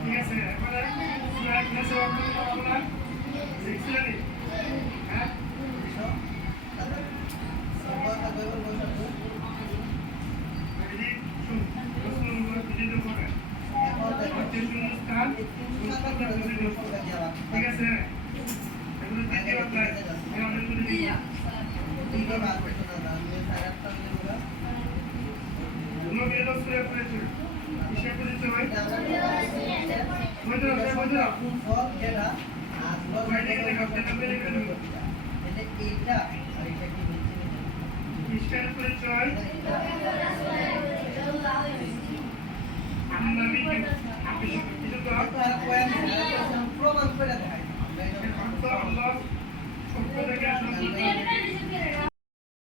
ঠিক আছে এবারে সুরা ক্লাসে আমরা দেখছিলেন হ্যাঁ ঠিক আছে এগুলো দ্বিতীয় অধ্যায় প্রমাণ করে দেখায়